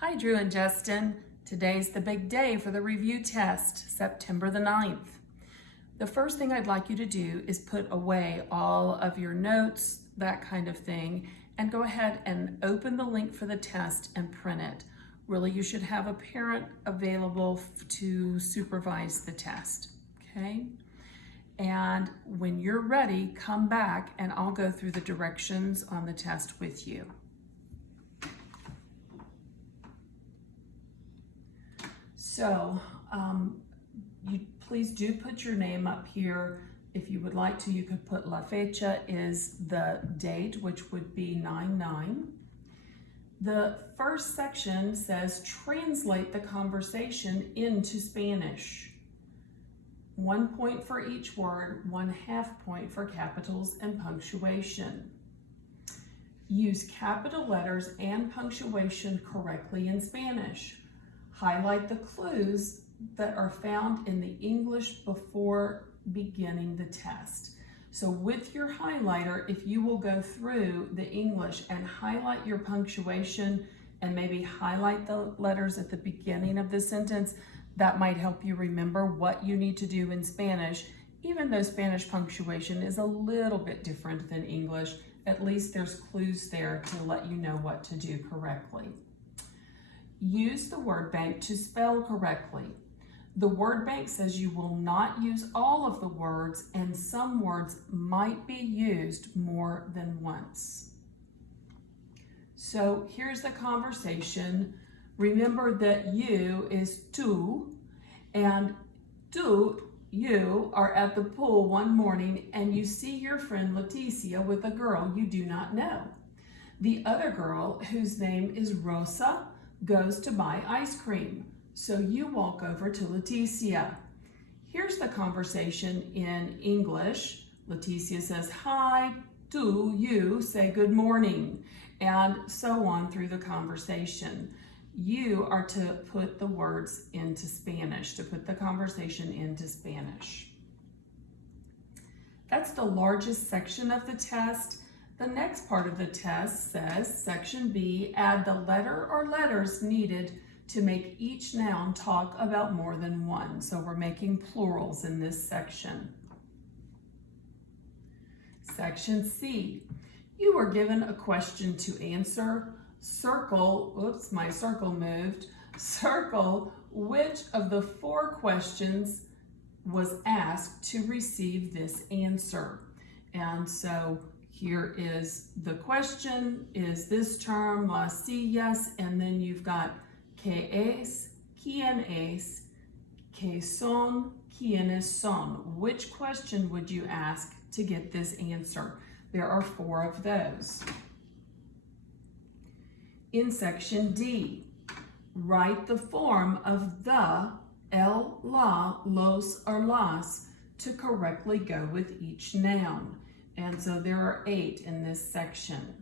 Hi, Drew and Justin. Today's the big day for the review test, September the 9th. The first thing I'd like you to do is put away all of your notes, that kind of thing, and go ahead and open the link for the test and print it. Really, you should have a parent available to supervise the test, okay? And when you're ready, come back and I'll go through the directions on the test with you. So you please do put your name up here. If you would like to, you could put La Fecha is the date, which would be 9/9. The first section says translate the conversation into Spanish. 1 point for each word, 1/2 point for capitals and punctuation. Use capital letters and punctuation correctly in Spanish. Highlight the clues that are found in the English before beginning the test. So with your highlighter, if you will go through the English and highlight your punctuation and maybe highlight the letters at the beginning of the sentence, that might help you remember what you need to do in Spanish, even though Spanish punctuation is a little bit different than English. At least there's clues there to let you know what to do correctly. Use the word bank to spell correctly. The word bank says you will not use all of the words, and some words might be used more than once. So here's the conversation. Remember that you is tú, and you are at the pool one morning and you see your friend Leticia with a girl you do not know. The other girl, whose name is Rosa, goes to buy ice cream. So you walk over to Leticia. Here's the conversation in English. Leticia says, hi, you say good morning, and so on through the conversation. You are to put the words into Spanish, to put the conversation into Spanish. That's the largest section of the test. The next part of the test says, section B, add the letter or letters needed to make each noun talk about more than one. So we're making plurals in this section. Section C, you were given a question to answer. Circle, oops, my circle moved. Circle which of the 4 questions was asked to receive this answer. And so here is the question, is this term, las sillas, and then you've got qué es, quién es, qué son, quiénes son. Which question would you ask to get this answer? There are 4 of those. In section D, write the form of the, el, la, los, or las to correctly go with each noun. And so there are 8 in this section.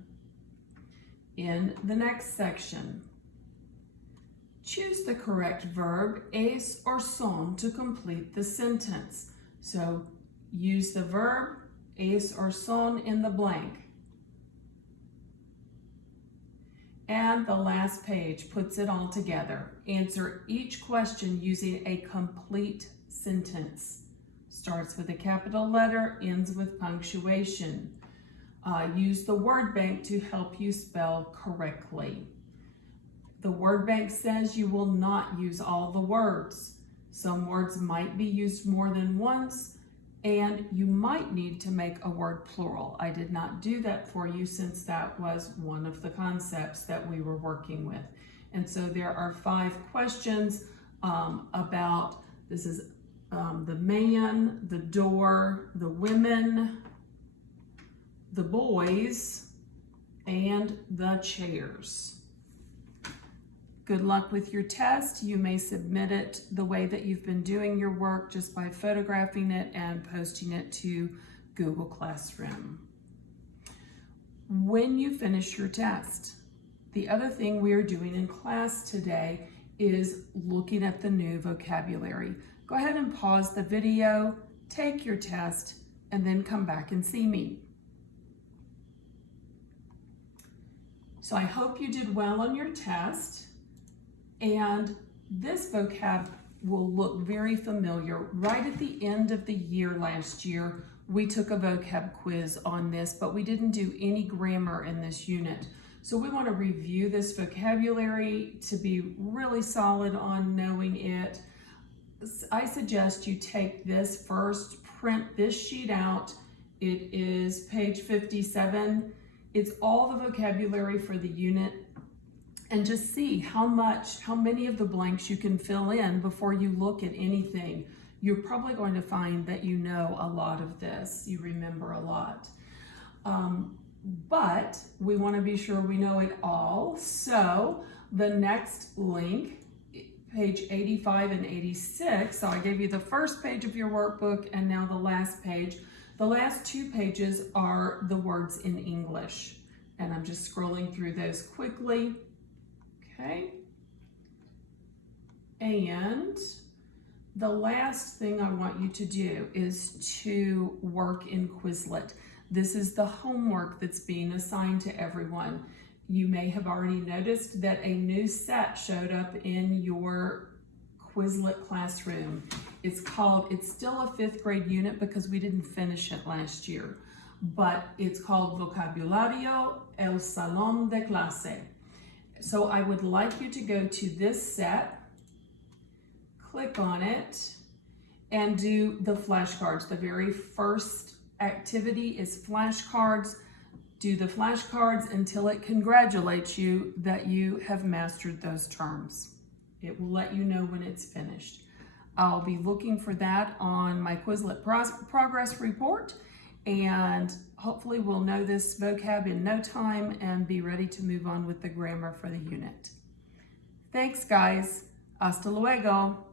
In the next section, choose the correct verb, es or son, to complete the sentence. So use the verb, es or son, in the blank. And the last page puts it all together. Answer each question using a complete sentence. Starts with a capital letter, ends with punctuation. Use the word bank to help you spell correctly. The word bank says you will not use all the words. Some words might be used more than once, and you might need to make a word plural. I did not do that for you since that was one of the concepts that we were working with. And so there are 5 questions about, this is the man, the door, the women, the boys, and the chairs. Good luck with your test. You may submit it the way that you've been doing your work, just by photographing it and posting it to Google Classroom. When you finish your test, the other thing we are doing in class today is looking at the new vocabulary. Go ahead and pause the video, take your test, and then come back and see me. So I hope you did well on your test. And this vocab will look very familiar. Right at the end of the year last year, we took a vocab quiz on this, but we didn't do any grammar in this unit. So we want to review this vocabulary to be really solid on knowing it. I suggest you take this first, print this sheet out. It is page 57. It's all the vocabulary for the unit, and just see how many of the blanks you can fill in before you look at anything. You're probably going to find that you know a lot of this. You remember a lot. But we want to be sure we know it all. So the next link, page 85 and 86, so I gave you the first page of your workbook and now the last page. The last two pages are the words in English, and I'm just scrolling through those quickly. Okay. And the last thing I want you to do is to work in Quizlet. This is the homework that's being assigned to everyone. You may have already noticed that a new set showed up in your Quizlet classroom. It's still a 5th grade unit because we didn't finish it last year, but it's called Vocabulario El Salón de Clase. So I would like you to go to this set, click on it, and do the flashcards. The very first activity is flashcards. Do the flashcards until it congratulates you that you have mastered those terms. It will let you know when it's finished. I'll be looking for that on my Quizlet progress report, and hopefully we'll know this vocab in no time and be ready to move on with the grammar for the unit. Thanks, guys. Hasta luego.